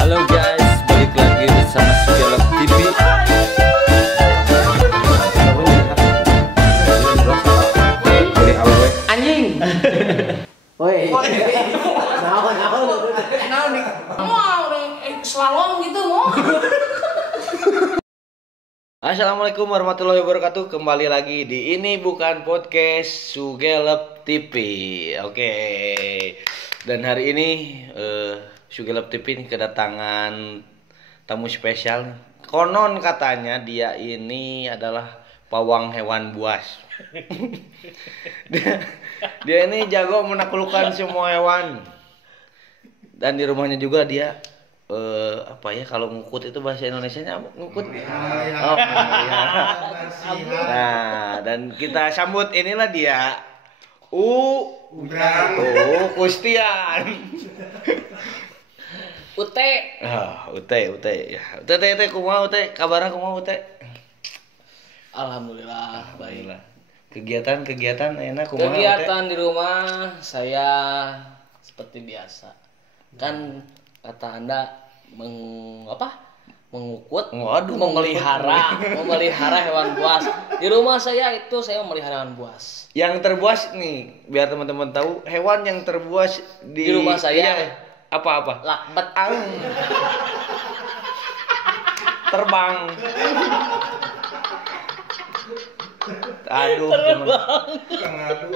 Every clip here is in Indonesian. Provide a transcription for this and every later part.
Halo guys, balik lagi bersama Sugelap TV. Anjing. Woi. Naon nih? Mau slalom gitu mau. Assalamualaikum warahmatullahi wabarakatuh. Kembali lagi di Ini Bukan Podcast Sugelap TV. Oke. Dan hari ini Sugelap TV ini kedatangan tamu spesial. Konon katanya dia ini adalah pawang hewan buas. dia ini jago menaklukkan semua hewan. Dan di rumahnya juga dia apa ya, kalau ngukut itu bahasa Indonesianya apa? Ngukut. Oh, ya. Nah, dan kita sambut inilah dia. Kustian. Ute. Ute ya. Ute kumaha Ute? Kabarna kumaha Ute? Alhamdulillah baik. Kegiatan enak kumaha Ute? Kegiatan di rumah saya seperti biasa. Kan kata Anda mengukut, Waduh, memelihara hewan buas. Di rumah saya itu saya memelihara hewan buas. Yang terbuas nih, biar teman-teman tahu, hewan yang terbuas Di rumah saya. Iya, apa? Lakbet. Terbang. Aduh,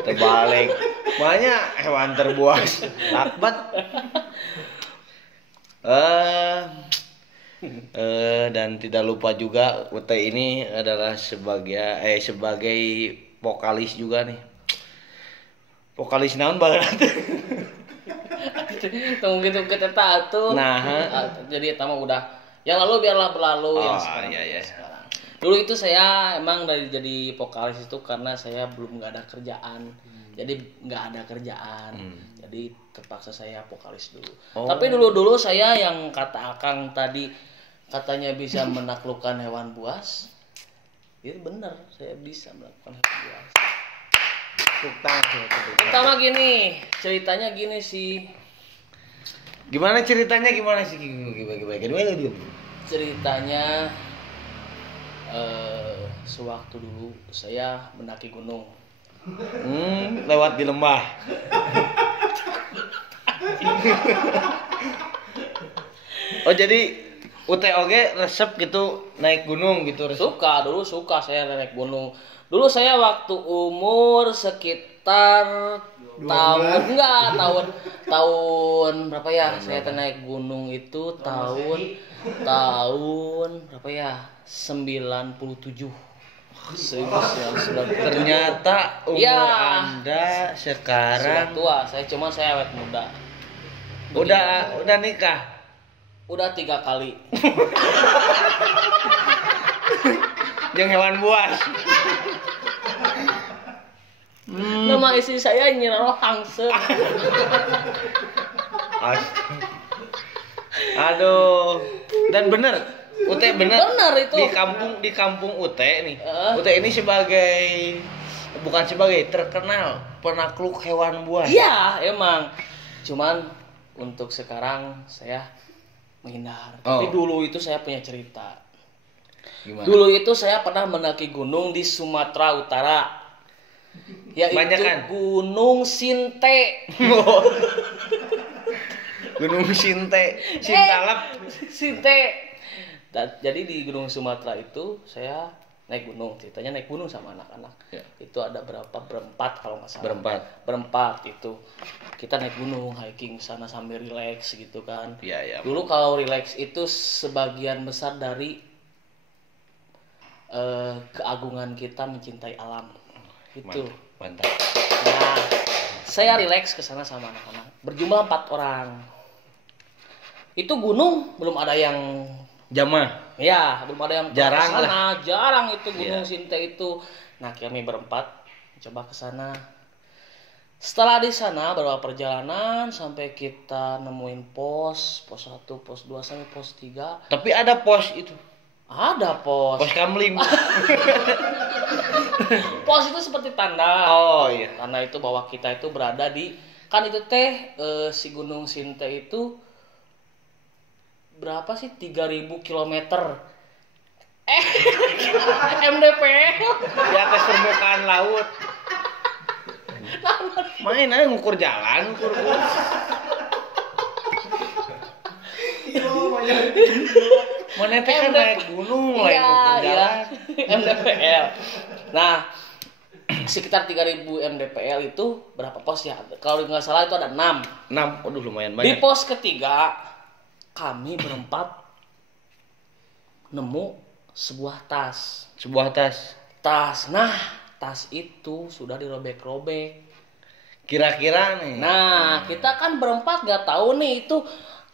terbalik. Banyak hewan terbuas. Lakbet. Dan tidak lupa juga Ute ini adalah sebagai vokalis juga nih. Vokalis naon banget. Tunggu gitu kita tahu. Nah, jadi tamu udah yang lalu biarlah berlalu yang sekarang. Iya. Sekarang. Dulu itu saya emang dari jadi vokalis itu karena saya belum nggak ada kerjaan. Jadi nggak ada kerjaan. Jadi terpaksa saya vokalis dulu. Tapi dulu saya yang kata Akang tadi katanya bisa menaklukkan hewan buas. Itu benar, saya bisa melakukan hewan buas. Pertama gini, ceritanya gini sih. Gimana ceritanya sih? Gimana? Ceritanya sewaktu dulu saya mendaki gunung. Lewat di lembah. Oh, jadi UTOG resep gitu naik gunung gitu resep. Dulu suka saya naik gunung. Dulu saya waktu umur sekitar tahun berapa ya? Saya naik gunung itu tahun berapa ya? 97. 1997. Ternyata umur Anda sekarang sudah tua. Saya awet muda. Udah nikah. Udah 3 kali. Yang hewan buas. Nama istri saya Nyiraro Hangse. Aduh. Dan bener Ute bener itu. Di kampung Ute nih. Ute ini terkenal penakluk hewan buas. Iya, emang. Cuman untuk sekarang saya menghindar. Tapi dulu itu saya punya cerita. Gimana? Dulu itu saya pernah mendaki gunung di Sumatera Utara. Yaitu Banyakan? Gunung Sinte. Gunung Sinte, Sintalap. Sinte. Jadi di Gunung Sumatera itu saya naik gunung. Ceritanya naik gunung sama anak-anak. Ya. Itu ada berempat kalau nggak salah. Berempat itu. Kita naik gunung, hiking sana sambil relax gitu kan. Iya. Dulu kalau relax itu sebagian besar dari keagungan kita mencintai alam. Itu. Mantap. Nah, saya relax ke sana sama anak-anak. Berjumlah 4 orang. Itu gunung belum ada yang Jamah. Ya, belum ada yang jarang kesana. lah. Jarang itu Gunung Sinte itu. Nah, kami berempat coba ke sana. Setelah di sana beberapa perjalanan sampai kita nemuin pos 1, pos 2 sampai pos 3. Tapi ada pos itu. Ada pos. Pos kamling. Pos itu seperti tanda. Oh iya. Tanda itu bahwa kita itu berada di, kan itu si Gunung Sinte itu berapa sih 3.000 kilometer MDPL Di atas permukaan laut. Main aja ngukur jalan, ngukur bus. Mana teh kan naik gunung lain ngukur jalan. MDPL. Nah, sekitar 3.000 MDPL itu berapa pos ya? Kalau nggak salah itu ada 6. 6, waduh lumayan Di banyak. pos ketiga kami berempat nemu sebuah tas. Sebuah tas. Nah, tas itu sudah dirobek-robek. Kira-kira nih. Nah, kita kan berempat nggak tahu nih itu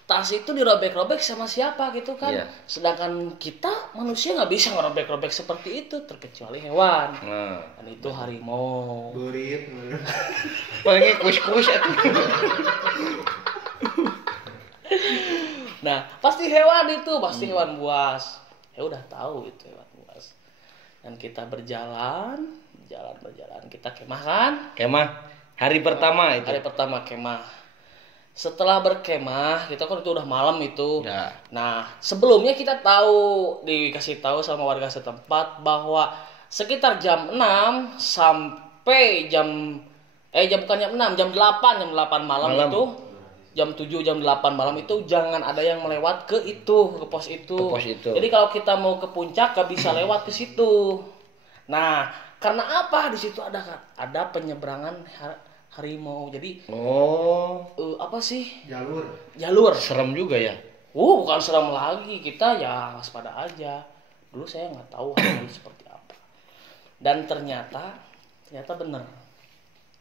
tas itu dirobek-robek sama siapa gitu kan. Iya. Sedangkan kita manusia nggak bisa ngerobek-robek seperti itu terkecuali hewan. Nah, Dan itu harimau. Burit. paling kus-kus atuh. Nah, pasti hewan itu, pasti hewan buas. Ya udah tahu itu hewan buas. Dan kita berjalan. Kita kemah kan? Kemah hari pertama itu. Hari pertama kemah. Setelah berkemah, kita kan itu udah malam itu. Ya. Nah, sebelumnya kita dikasih tahu sama warga setempat bahwa sekitar jam 6 sampai bukan jam 6, jam 8 malam. Itu jam 7, jam 8 malam itu jangan ada yang melewat ke pos itu. Ke pos itu. Jadi kalau kita mau ke puncak gak bisa lewat ke situ. Nah, karena apa? Di situ ada penyeberangan harimau. Jadi apa sih? Jalur. Serem juga ya. Bukan serem lagi, kita ya waspada aja. Dulu saya nggak tahu harimau seperti apa. Dan ternyata benar.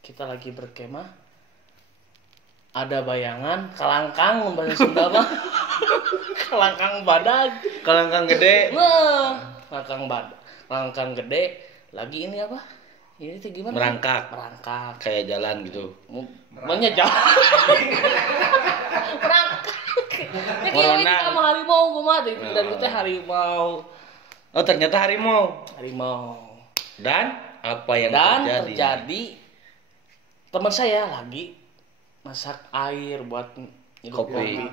Kita lagi berkemah, ada bayangan kalangkang bahasa Sunda mah. Kalangkang badag. Kalangkang gede. Nah, kalangkang gede. Lagi ini apa? Ini tuh gimana? Merangkak. Kayak jalan gitu. Banyak jalan. Merangkak. Ini Corona. sama harimau gue mah. Dan itu harimau. Oh, ternyata harimau. Dan apa yang terjadi teman saya lagi masak air buat kopi.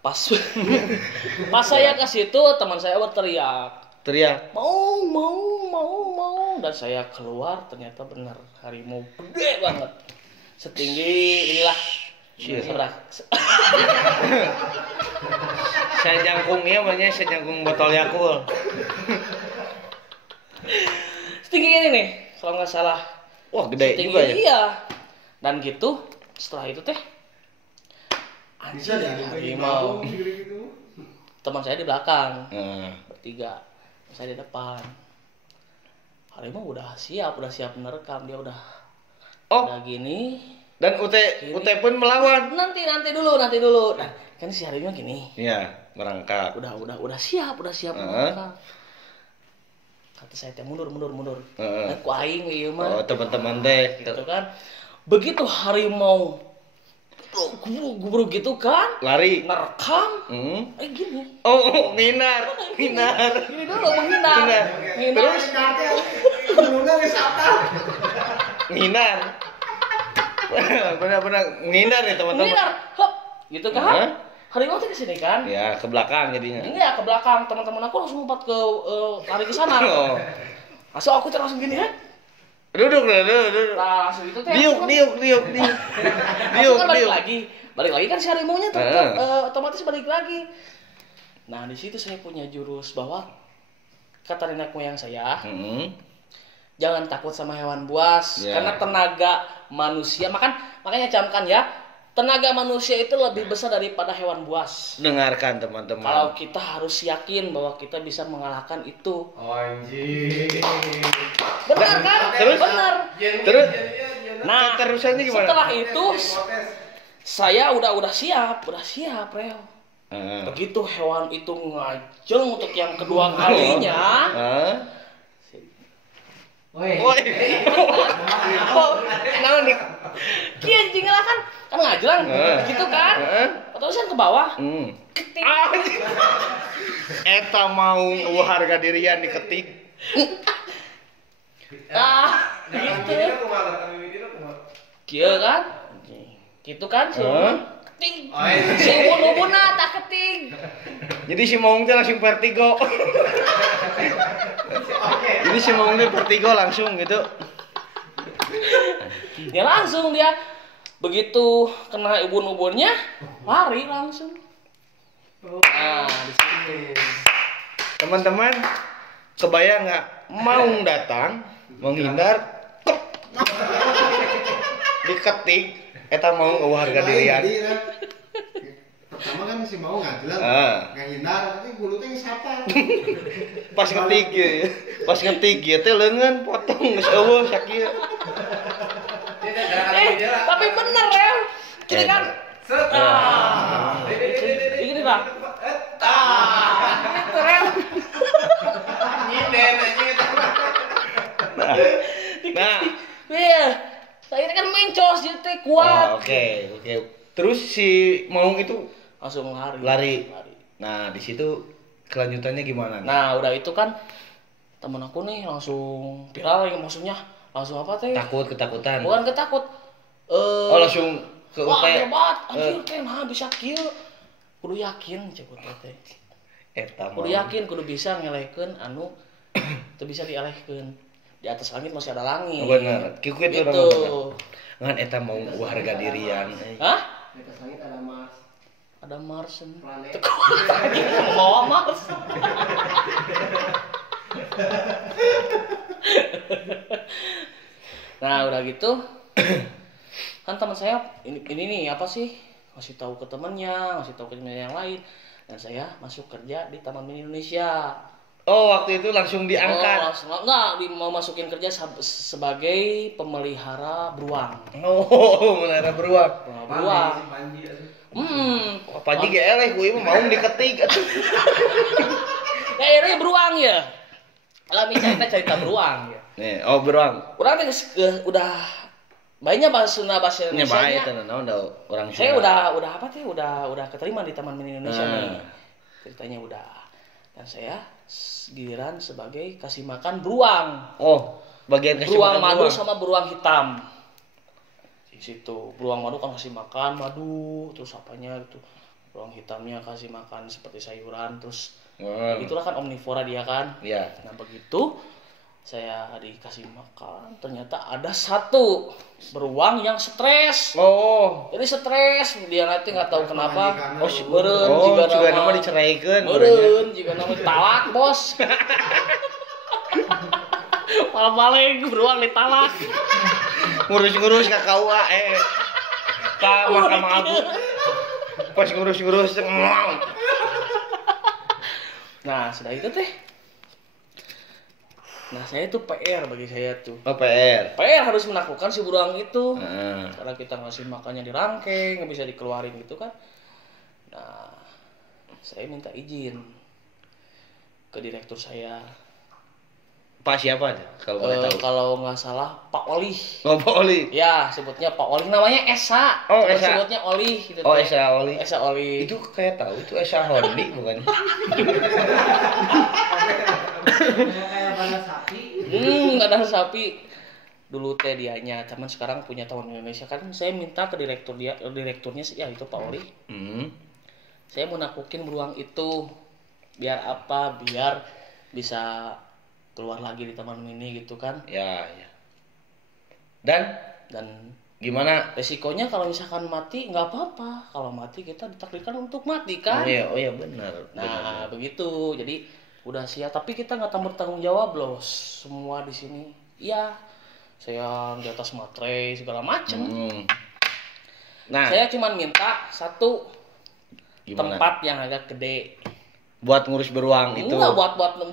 Pas saya ke situ, teman saya teriak mau, dan saya keluar, ternyata benar harimau gede banget, setinggi inilah Saya jangkungnya banyak, saya jangkung botol Yakult. Setinggi ini nih kalau nggak salah. Wah, gede Setinggi, juga ya. iya. Dan gitu setelah itu teh Bisa harimau. Teman saya di belakang, Nah, bertiga, saya di depan. Harimau udah siap menerkam, dia udah gini. Dan Ute pun melawan. Nanti dulu. Nah, kan si harimau gini. Iya, merangkak. Udah siap menerkam. Kata saya teh mundur. Nah, ku aing ieu mah. Oh, teman-teman teh. Gitu kan. Begitu harimau gubru gitu kan, Lari. nerekam. Gini. Oh, nginar. Gini dulu menghindar. Terus nginar. Benar-benar nginar nih teman-teman. Menghindar. Hop. Gitu kan. Harimau tuh kesini kan. Ya, ke belakang jadinya. Iya, ke belakang. Teman-teman aku langsung lompat lari ke sana. Oh. Masuk aku tuh langsung gini kan. Duduk. Nah, langsung itu teh. Diuk. Langsung kan balik lagi kan si harimaunya tuh otomatis balik lagi. Nah, di situ saya punya jurus bahwa kata nenek moyang saya, jangan takut sama hewan buas, karena tenaga manusia makanya camkan ya, tenaga manusia itu lebih besar daripada hewan buas. Dengarkan teman-teman. Kalau kita harus yakin bahwa kita bisa mengalahkan itu. Anjing. Benar kan? Terus? Benar. Terus Nah, terusannya gimana? setelah itu saya udah siap, Reo. Begitu hewan itu ngajeng untuk yang kedua kalinya. Woi. Naon nih? Kieu anjing lah kan ngajeng gitu kan. Otomatis ke bawah. Ketik. Eta mau harga dirian diketik. Gitu. Kieu kan? Gitu kan sih. Keting. Si ubun-ubunna tak keting. Jadi si Maung teh langsung vertigo. Jadi si Maung teh vertigo langsung gitu. Ya langsung dia begitu kena ubun-ubunnya lari langsung. Nah, di situ. Teman-teman, kebayang nggak Maung datang menghindar, tek. Diketik, eta Maung eueuh harga dirian. Pertama kan si mau ngajelang, ngahindar, tapi bulu teh siapa? Pas ngetik ya, pas ngetik ya teh leungeun potong geus eueuh sakieu. Tapi bener ya. Gini kan. Gini Pak. Gitu Rel. Nah, Iya. Saya kan mencos dia teh kuat. oke. Terus si Maung itu Langsung lari. Nah, di situ kelanjutannya gimana? Nah, udah itu kan temen aku nih langsung viral ya maksudnya. Langsung apa teh? Ketakutan. Bukan ketakut. Oh, langsung ke Wah, UP. hebat. Anjir teh nah bisa kieu. Kudu yakin cekut teh. Eta Kudu yakin, kudu bisa ngelehkeun anu teu bisa dialehkeun. Di atas langit masih ada langit. Oh, bener. Kieu itu Gitu. Ngan eta mau harga dirian. Hah? Di atas langit ada Mars. Ada Mars. Planet. Tekuat lagi mau Mars. Nah, udah gitu kan teman saya ini nih apa sih ngasih tahu ke temannya, ngasih tahu ke teman yang lain, dan saya masuk kerja di Taman Mini Indonesia. Oh, waktu itu langsung diangkat. Enggak, mau masukin kerja sebagai pemelihara beruang. Oh, melihara beruang. Beruang. Panji ge eleh kuwi mah mau diketik atuh. Ya ini beruang ya. Kalau misalnya cerita beruang ya. Nih, oh beruang. Urang teh udah banyak bahasa Nya bae Indonesia. teh naon da urang Saya Sunda. udah apa teh udah keterima di Taman Mini Indonesia Nah. nih. Ceritanya udah. Dan saya giliran sebagai kasih makan beruang. Oh, bagian kasih Beruang makan madu beruang. sama beruang hitam. Di situ beruang madu kan kasih makan madu, terus apanya gitu. Beruang hitamnya kasih makan seperti sayuran, terus itulah kan omnivora dia kan. Iya. Nah begitu saya dikasih makan, ternyata ada satu beruang yang stres. Oh. Jadi stres, dia nanti nggak tahu kenapa. Oh, Beureun juga juga nama diceraikeun. Beureun juga nama ditalak, Bos. Malah balik beruang ditalak. Ngurus-ngurus ka KUA ka Mahkamah Agung. Pas ngurus-ngurus Nah, sudah itu teh. Nah, saya itu PR bagi saya tuh. Oh, PR. PR harus menaklukkan si beruang itu. Heeh. Karena kita ngasih makannya di rangkeng, nggak bisa dikeluarin gitu kan. Nah, saya minta izin ke direktur saya. Pak siapa aja kalau boleh tahu? Kalau nggak salah Pak Oli. Oh, Pak Oli. Ya, sebutnya Pak Oli. Namanya Esa. Oh, Cuma Esa. sebutnya Oli gitu. Oh, teh. Esa Oli. Esa Oli. Itu kayak tahu itu Esa Hondi bukan? Kayak pada sapi. Nggak ada sapi. Dulu teh dianya, cuman sekarang punya Taman Indonesia kan. Saya minta ke direkturnya sih ya itu Pak Oli. Saya mau naklukin beruang itu. Biar apa? Biar bisa keluar lagi di Taman Mini gitu kan. Ya. Dan gimana? Resikonya kalau misalkan mati nggak apa-apa. Kalau mati kita ditakdirkan untuk mati kan. Oh iya benar. Nah begitu. Jadi udah siap. Tapi kita nggak bertanggung jawab loh. Semua di sini. Ya saya di atas materai segala macem. Nah, Saya cuma minta satu gimana? tempat yang agak gede. Buat ngurus beruang itu. Enggak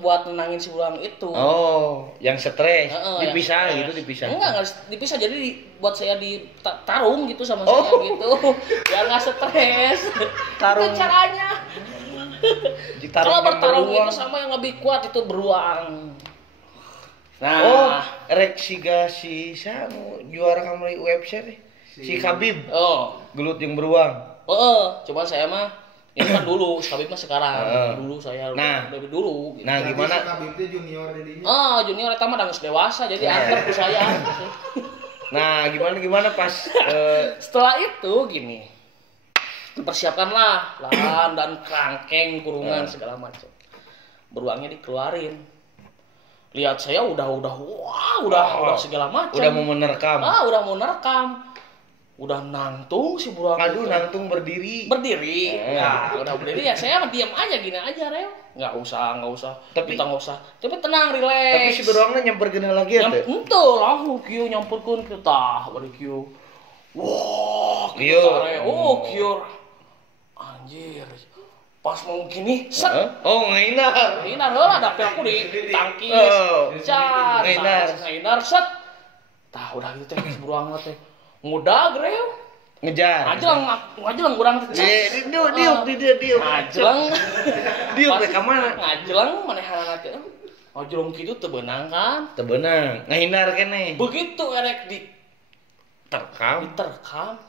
buat nenangin si beruang itu. Oh, yang stres. Heeh, Dipisah yang gitu, dipisah. Enggak dipisah. Jadi buat saya ditarung gitu sama Oh. saya gitu. Biar nggak stres. Tarung. Itu caranya. Ditarung Kalau dengan bertarung beruang. itu sama yang lebih kuat itu beruang. Nah, Oh, rek siga si juara kamari website si Khabib. oh, Gelut yang beruang. coba saya mah ini kan dulu, Khabib mah sekarang. Dulu saya Nah. lebih dulu. Gitu. Nah, gimana? Khabib itu junior dedinya. Junior eta mah geus dewasa jadi Nah. antar ke saya. Nah, gimana pas Setelah itu gini. Dipersiapkanlah lahan dan kerangkeng kurungan segala macam. Beruangnya dikeluarin. Lihat saya udah segala macam. Udah mau menerkam. Udah mau nerekam. Udah nangtung si beruang. Aduh, itu. nangtung berdiri. Ya, udah berdiri ya saya diam aja gini aja, Reo. Nggak usah. Tapi tenang, relax. Tapi si beruangnya nyamper gini lagi ya teh. Ente langsung kieu nyamperkeun kita bari kieu. Wah, Kieu. kieu. Anjir. Pas mau gini, set. Oh, ngainar. Ngainar heula dapet aku di tangkis. Cat. Ngainar set. Tah udah gitu teh beruang teh. Ngudag Reo. Ngejar. Ngajelang urang teh. Diuk. Ngajelang. Diuk teh ka mana? Ngajelang manehanna teh. Ngajelang kitu teu beunang kan? Teu beunang. Ngainar keneh. Begitu erek Terkam. diterkam.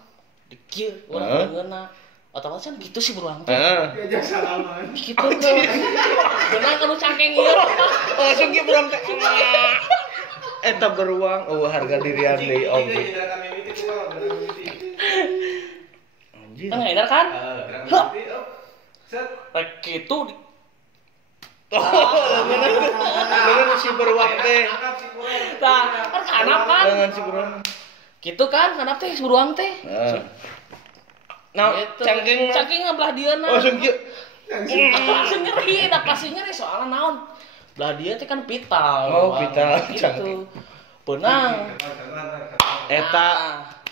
Dikieu urang ngeuna. Otomatis kan gitu sih beruang teh. Diajak salaman. Gitu kan. Beunang anu cangkeng ieu. Langsung kieu beruang teh. Eta beruang, harga dirian deui oge. Anjir. Kan ngedar kan? Rek kitu Dengan si beruang teh. tah kan kanap kan? Dengan si beruang. Gitu kan kanap teh si beruang teh. Nah, Gitu. cangking Cangking belah dieuna. langsung kieu. Langsung nyeri, da pasti nyeri soalnya naon. Belah dia teh kan pital. Oh, pital, Gitu. cangking. Benang. Eta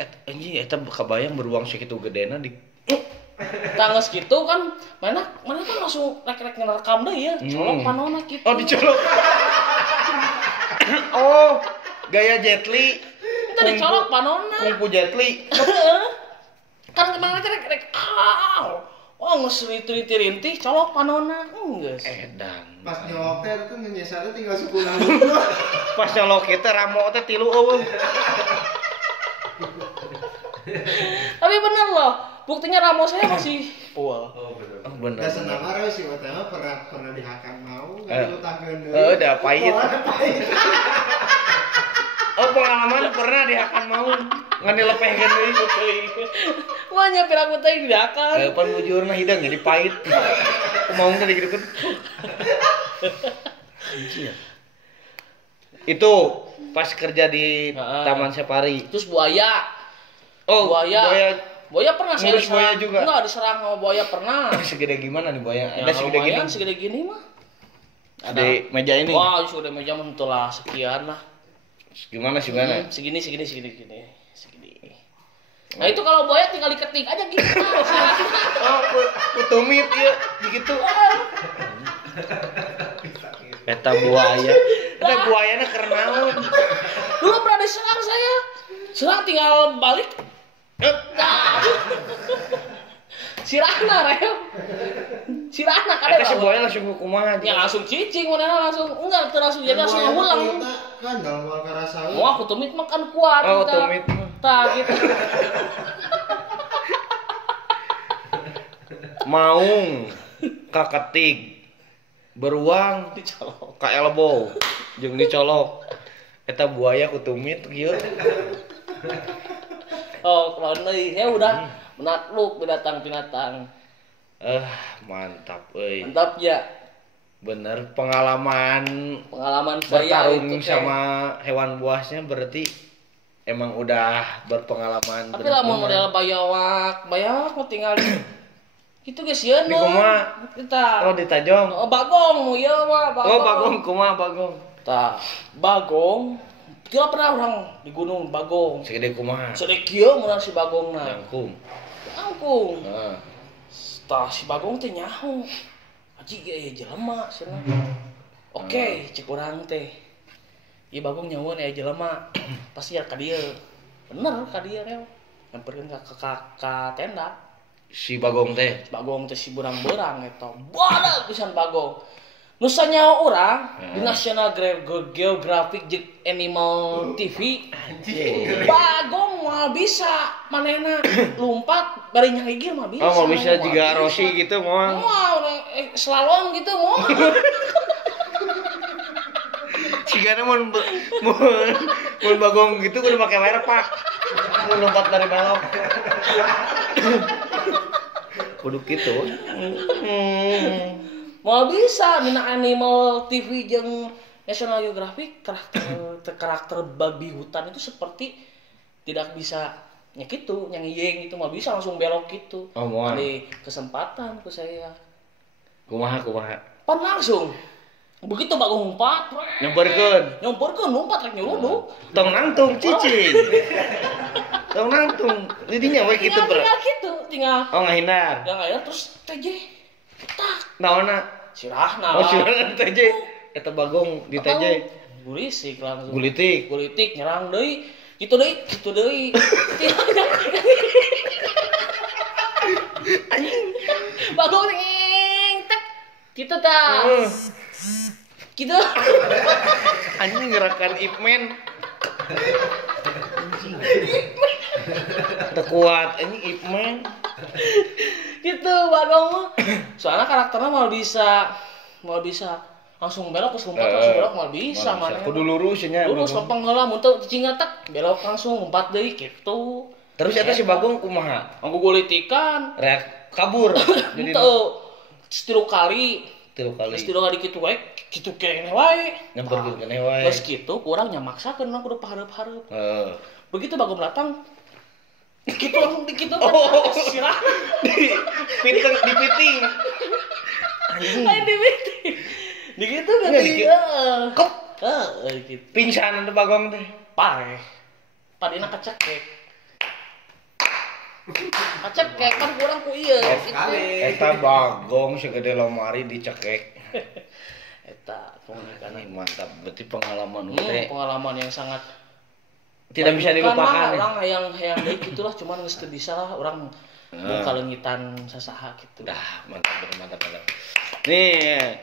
eta kabayang beruang sakitu gedena di Tangges gitu kan mana kan langsung rek ngerekam deui ya. Colok panonna gitu. Oh, dicolok. Oh, gaya Jet Li. Itu dicolok panonna. Kungfu Jet Li. Kan kemana teh rek oh ngeseliti rintih colok panonna geus. Edan. Pas nyolok teh itu nyesarnya tinggal 10 tahun. Pas nyolok kita ramo teh 3 eueuh. Tapi bener loh, buktinya ramo saya masih full. Oh, bener. Da senang areu si Watama pernah dihakam mau dilutahkeun deui. Udah pahit. Oh, pengalaman pernah dihakan mau ngan dilepehkeun deui. Wah nyampe aku teh didakan. Pan bujurna hidang jadi pahit. Kumaung teh dikidukeun. Itu pas kerja di Taman Safari. Terus buaya. Oh, Buaya pernah saya ngurus buaya juga? Enggak, diserang sama buaya pernah. Segede gimana nih buaya? Ya, Ada segede gini. segede gini mah. Di meja ini. Wah, sudah meja mentulah sekian lah. Gimana? Segini. Nah, itu kalau buaya tinggal diketik aja gitu. Oh, kutumit ya begitu. Eta buaya. Eta buayana kerenaun. Dulu pernah diserang saya. Serang tinggal balik. Nah. Sirahna Reo. Sirahna kada. Eta si buaya langsung kumaha aja. Ya langsung cicing mana langsung enggak langsung jadi langsung ngulang. Kan dalam hal karasawi. Wah, aku tumit mah kan kuat. Oh, kita. tumit mah. Tah gitu. Maung kaketik beruang Dicolok. ka elbow jeung dicolok. Eta buaya kutumit kieu. Oh, kemarin deui. Ya udah menakluk binatang-binatang. Mantap euy. Mantap ya. Bener pengalaman Saya bertarung itu sama hewan buasnya berarti emang udah berpengalaman. tapi lamun model bayawak mah tinggal gitu guys ya Di kumaha? kita Oh, di Tajong. bagong ieu mah bagong. Oh, bagong kumaha bagong? Tah, bagong kira pernah orang di gunung bagong. Segede kumaha? Sedek kieu mun si bagongna. Nyangkung. Angkung. Heeh. Tah si bagong teh nyaho. Aji ge jelema cenah. Oke, cek urang teh. Ieu bagong nyahoan aya jelema. Pasti ya ka dieu. Bener ka dieu reo. Nyamperkeun ka tenda. Si bagong teh. Bagong teh si berang-berang eta. Badak pisan bagong. Nu sanyaho urang di National Geographic jeung Animal TV. Bagong mah bisa manehna lompat bari nyahigir mah bisa. Oh, mau bisa juga Rossi gitu moal. Mau slalom gitu mau. Sigana mun bagong gitu kudu make werpak. Mun lompat dari balok. kudu kitu. Mau bisa dina Animal TV jeung National Geographic karakter babi hutan itu seperti tidak bisa nya gitu, yang iyeng itu mah bisa langsung belok gitu. Oh, moal. Jadi kesempatan ku saya. Kumaha. Pan langsung. Begitu bagus ngumpat, nyomporkeun lompat rek nyeluduk. Tong nangtung cicing. Tong nangtung. Didinya we kitu bro. Tinggal. Oh ngahindar. Yang air terus TJ. Tak. Naonna? Sirahna. Oh sirahna TJ. Eta bagong di TJ. Gulisik langsung. Gulitik nyerang deui. Gitu deui. Bagong ning tek. Kitu tah. Gitu. Anjing gerakan Ip Man. Terkuat anjing Ip Man. Gitu bagong. Soalnya karakternya mau bisa langsung belok terus lompat langsung belok mau bisa mana. Kudu lurus nya. Lurus lempeng heula mun teu cicing tak belok langsung lompat deui kitu. Terus eta si Bagong kumaha? Anggo golitikan. Rek kabur. Jadi teu 3 kali. 3 kali. Terus 3 kali kitu wae, kitu keneh wae. Nyamperkeun keneh wae. Terus kitu kurang nyamaksakeun kudu pahareup-hareup. Heeh. Begitu Bagong datang kitu langsung dikitu kan. Oh. Sirah. Dipiting. Anjing. Lain dipiting. Dikitu kan Nggak, dia. Kok Gitu. pingsan teh Bagong teh. Pareh. Padina kecekek. Kecekek kan kurang ku ieu. Eta Bagong segede lomari dicekek. Eta pengalaman Ini mantap, berarti pengalaman teh pengalaman yang sangat tidak bisa dilupakan. Orang hayang deui gitulah cuman geus teu bisa lah urang mun kalengitan sasaha gitu. Dah, mantap. Nih,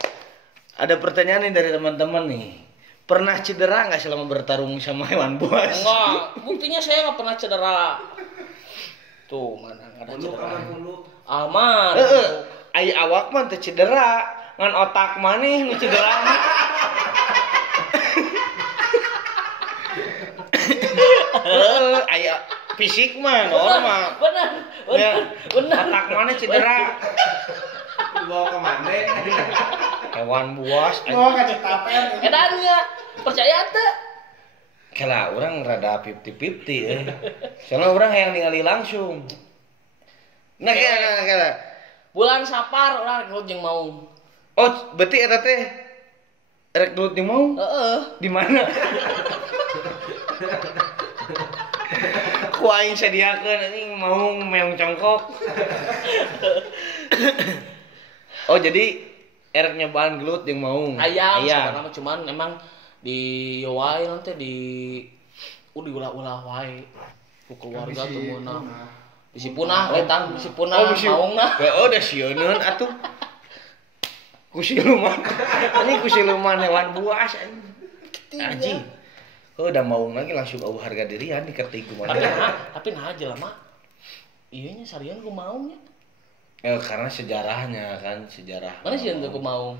ada pertanyaan nih dari teman-teman nih. Pernah cedera nggak selama bertarung sama hewan buas? Enggak, buktinya saya nggak pernah cedera. Tuh, mana nggak ada cedera. Aman. Ai awak mah teu cedera, ngan otak maneh nu cedera mah. Aya fisik mah normal. Benar. Otak maneh cedera. Bawa ke mana? Hewan buas. Bawa ke Citapen. Edannya percaya teh. Kela orang rada 50-50 soalnya orang yang ningali langsung. Nah kela Bulan Sapar urang rekrut jeung mau. oh berarti eta teh rekrut di mau? Di mana? Ku aing sadiakeun anjing mau meong congkok. Oh jadi erek nyobaan gelut jeung maung. Ayam. Sebenarnya cuman emang di wae nanti di ulah-ulah wae ku keluarga tuh meunang. Bisi punah letang bisi punah maungna. Oh udah sieuneun atuh. Ku siluman. Ini ku siluman hewan buas anjing. Oh udah maung lagi langsung eueuh harga dirian di kertigu mah. Tapi nah aja lah mah. Ieu nya sarian ku maungnya. Karena sejarahnya kan sejarah. Mana sih untuk ku maung?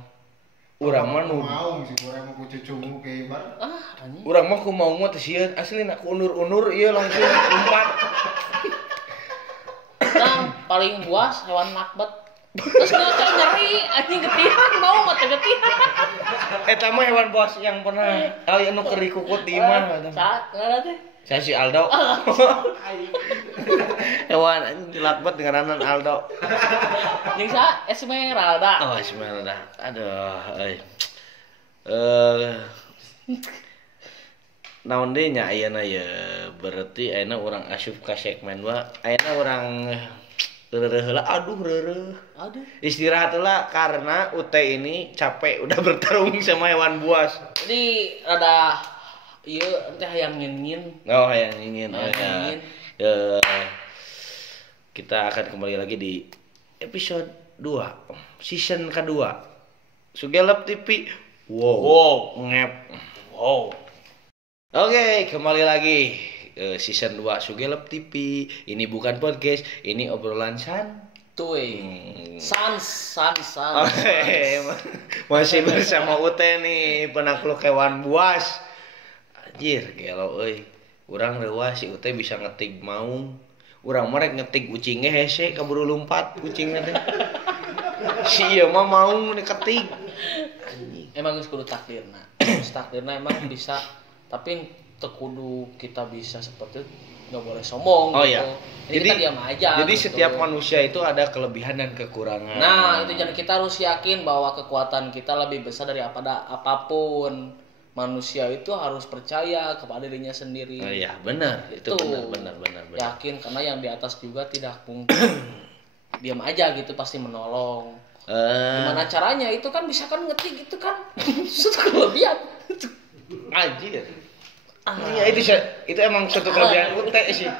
Urang mah nu mau sih urang mau cucumu ke ibar. Anjing. Urang mah ku maung mah teh sieun aslina ku unur-unur ieu langsung lompat. Nah, paling buas hewan makbat. Terus kita nyeri anjing getihan mau mah teh getihan. Eta mah hewan buas yang pernah kali anu keur dikukut di imah Saat ngada teh. Saya si Aldo. Hewan anjing dilakbat dengan anan Aldo. Jeung sa Esmeralda. Oh, Esmeralda. Aduh, naon deui nya ayeuna ye? Berarti ayeuna urang asup ka segmen wa. Ayeuna urang reureuh heula, aduh. Istirahat heula karena UT ini capek udah bertarung sama hewan buas. Jadi rada ieu teh hayang ngin-ngin. Oh, hayang ngin. Kita akan kembali lagi di episode 2, season kedua. Sugelep TV. Wow. Ngep. Wow. Oke, kembali lagi season 2 Sugelep TV. Ini bukan podcast, ini obrolan Santuy. Sans. Oke, masih bersama UT nih, penakluk hewan buas. Anjir, gelo euy. Urang reuah si UT bisa ngetig maung. Urang mah rek ngetik kucingnya hese kaburu lompat kucingnya teh. Si ieu mah mau ngetik. Emang geus kudu takdirna. Geus takdirna emang bisa, tapi teu kudu kita bisa seperti itu, nggak boleh sombong Oh gitu. iya. Jadi kita diam aja. Jadi gitu. setiap manusia itu ada kelebihan dan kekurangan. Nah, itu jadi kita harus yakin bahwa kekuatan kita lebih besar dari apapun. Manusia itu harus percaya kepada dirinya sendiri. Oh iya, benar. Itu benar. Yakin karena yang di atas juga tidak mungkin diam aja gitu, pasti menolong. Gimana caranya? Itu kan bisa kan ngetik gitu kan. Suatu kelebihan. Anjir. Iya, itu emang suatu kelebihan Ute sih.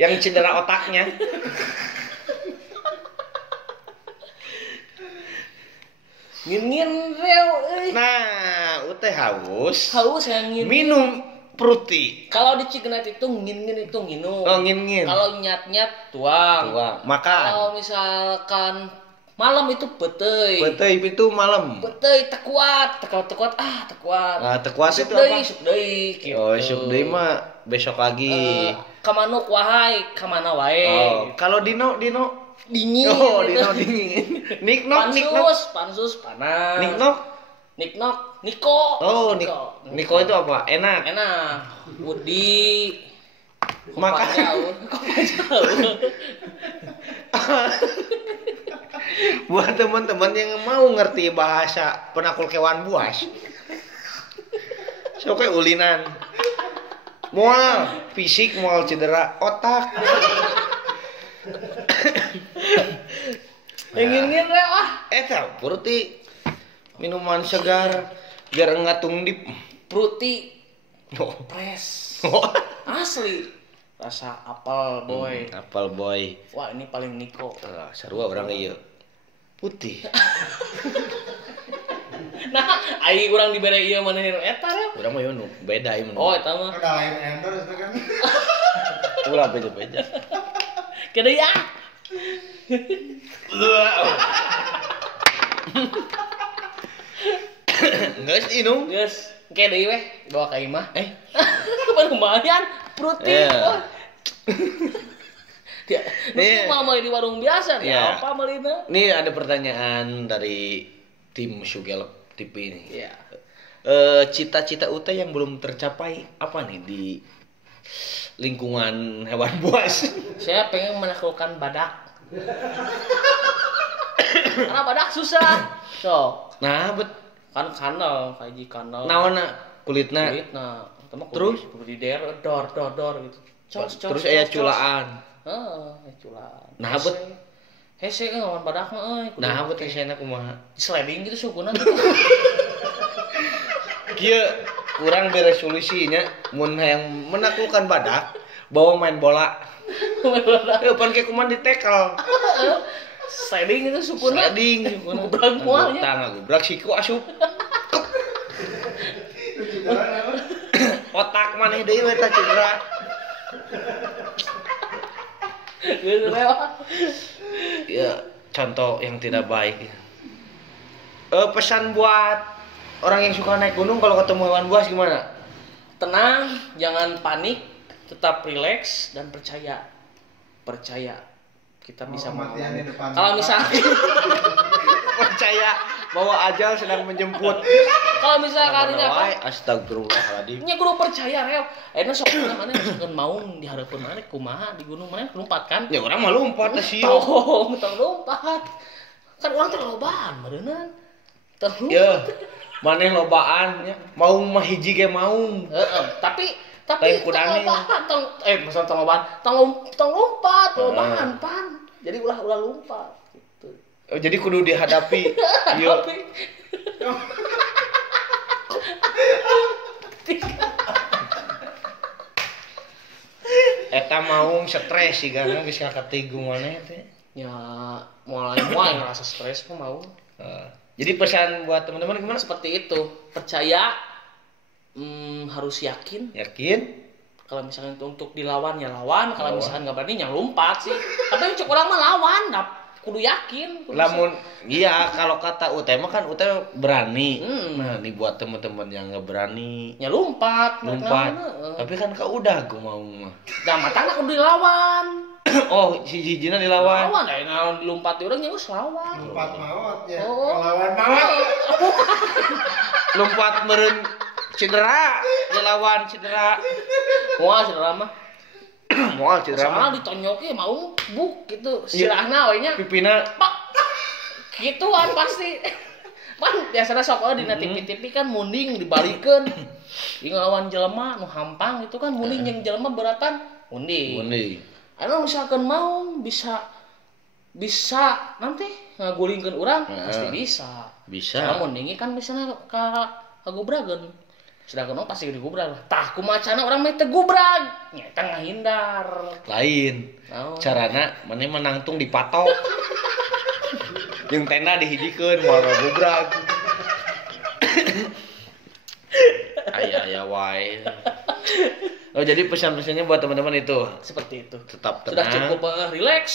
Yang cedera otaknya. Ngin reo euy. Nah, Ute haus. Haus yang ngin. Minum fruity. Kalau di Cigenet itu ngin itu nginum. Oh, ngin. Kalau nyat tuang. Makan. Kalau misalkan malam itu beteuy. Beteuy itu malam. Beteuy teu kuat. Nah, teu kuat itu apa? Sup deui gitu. Oh, sup deui mah besok lagi. Kamanuk wahai, kamana wae. Oh, kalau Dino Dingin. Oh, gitu. Dino dingin. Niknok. Pansus panas. Niknok. Niko. Oh, Niko itu apa? Enak. Budi. Makan. Kok jauh. Buat teman-teman yang mau ngerti bahasa penakul kewan buas. Soke ulinan. Moal fisik, moal cedera otak. Ingin reo Eta berarti minuman segar biar enggak tungdip. Fruity Oh. press. Asli. Rasa apel boy. Apel boy. Wah, ini paling Niko. Sarua orang ieu. Putih. Nah, ai urang dibere ieu maneh eta ya. Urang mah nu beda ieu. Oh, eta mah. Udah lain endorse itu kan. Ulah beda-beda. Kede ya. Geus inum. Geus, kede weh bawa ka imah. Lumayan, fruity. Iya. Oh. Dia, mah mau di warung biasa nih. Iya. Apa malina? Nih ada pertanyaan dari tim Sugelep TV ini. Iya. Cita-cita Ute yang belum tercapai apa nih di lingkungan hewan buas? Saya pengen menaklukkan badak. Karena badak susah. Nah, Kan kanal, kayak kanal. naonna kulitna. Terus di dor gitu. Terus aya culaan. Culaan. Nah, bet hese kan lawan badak mah euy. nah bet hesena kumaha? Sliding gitu sukuna. Kieu kurang beresolusinya mun hayang menaklukkan badak bawa main bola. Pan ke kuman ditekel. Sliding itu sukuna. Sliding sukuna. Gubrak moalnya. Tangga gubrak siku asup. Otak maneh deui we tah cedera. Gitu lewat. Ya, contoh yang tidak baik. Pesan buat orang yang suka naik gunung kalau ketemu hewan buas gimana? Tenang, jangan panik, tetap rileks dan percaya. Percaya kita bisa Kematian di depan. Kalau misalnya Percaya bahwa ajal sedang menjemput. kalau misalkan ini apa? Astagfirullahaladzim. Nya kudu percaya reo. Ayeuna sok mana misalkan maung dihareupeun mana kumaha di gunung mana lompat kan? Ya orang mah lompat teh sieun. Tong lompat. Kan urang teh lobaan beuneunan. Tong. Ya. Maneh lobaan nya. Maung mah hiji ge maung. Heeh, tapi Lain kudani. Maksudnya tong lobaan, tong lompat, lobaan pan. Jadi ulah lompat gitu. Oh, jadi kudu dihadapi. Ieu. Eta maung stres sih karena geus kakatigu maneh teh. Ya, mulai ngerasa stres mah mau. Jadi pesan buat teman-teman gimana? Seperti itu, percaya, harus yakin. Yakin? Kalau misalnya untuk dilawan ya lawan, kalau misalnya nggak berani ya lompat sih. Tapi cuk orang mah lawan, kudu yakin. Lamun iya kalau kata Ute mah kan Ute berani. Nah, nih buat teman-teman yang nggak berani Ya lompat. Tapi kan kau udah gue mau mah. Nah, matangna kudu dilawan. Oh, si hijina dilawan. Lawan aya dilumpat urang nya geus lawan. Lompat maut ya. Oh. Lawan maut. Lompat meureun cedera, dilawan cedera. Moal cedera mah. Moal cedera mah. Soalnya ditonyoki mau buk gitu. Sirahna we nya. Pipina Pak. Gituan pasti. Pan biasanya sok dina TV-TV kan munding dibalikeun. Di ngelawan jelema nu hampang itu kan munding jeung jelema beratan munding. Munding. Anu misalkan mau bisa nanti ngagulingkeun urang pasti bisa. Bisa. Namun munding kan misalnya kagubrageun. Sedangkan orang pasti digubrag lah. Tah kumacana orang mah teu gubrag. Nyata ngahindar. Lain. Naon? Carana maneh menangtung dipatok. Jeung tenda dihidikeun moal gubrag. Aya wae. Oh, jadi pesan-pesannya buat teman-teman itu Seperti itu. tetap Sudah tenang. cukup relax.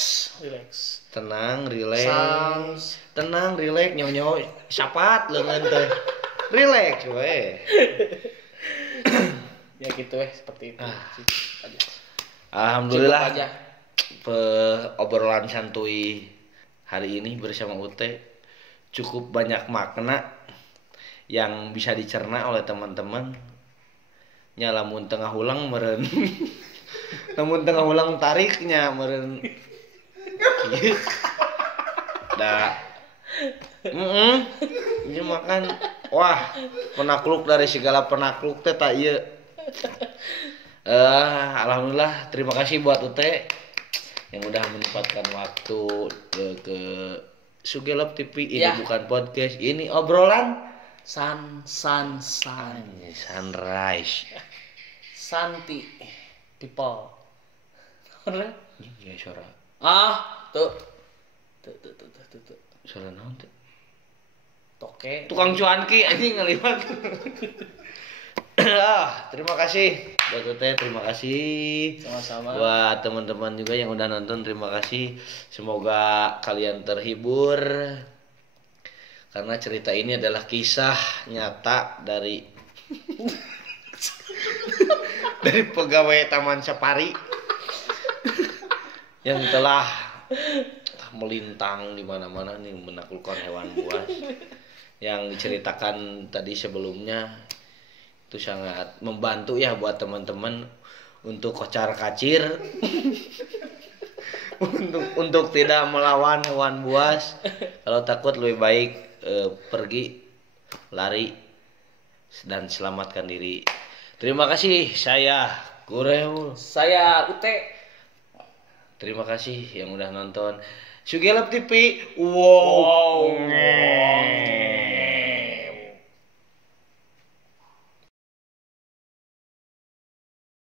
Tenang, relax. Sans. Tenang, relax, nyonyo sapat leungeun teh. Relax we. Ya gitu seperti itu. Aja. Alhamdulillah. Cukup aja. Obrolan santuy hari ini bersama Ute cukup banyak makna yang bisa dicerna oleh teman-teman. Nya lamun tengah ulang meureun. Lamun tengah ulang tariknya meureun. Da. Ini makan wah, penakluk dari segala penakluk teh tak ieu. Alhamdulillah, terima kasih buat Ute yang udah menyempatkan waktu ke Sugelop TV. Ini Ya. bukan podcast, ini obrolan sunrise. Santi people. Bener? Iya suara. Tuh. Suara naon teh? Toke. Tukang cuanki anjing ngaliwat. Terima kasih buat Ute, terima kasih. Sama-sama. Buat teman-teman juga yang udah nonton, terima kasih. Semoga kalian terhibur. Karena cerita ini adalah kisah nyata dari pegawai Taman Safari yang telah melintang di mana-mana nih menaklukkan hewan buas. Yang diceritakan tadi sebelumnya itu sangat membantu ya buat teman-teman untuk kocar-kacir untuk tidak melawan hewan buas. Kalau takut lebih baik pergi lari dan selamatkan diri. Terima kasih, saya Kureul. Saya Ute. Terima kasih yang udah nonton Sugelop TV. Wow.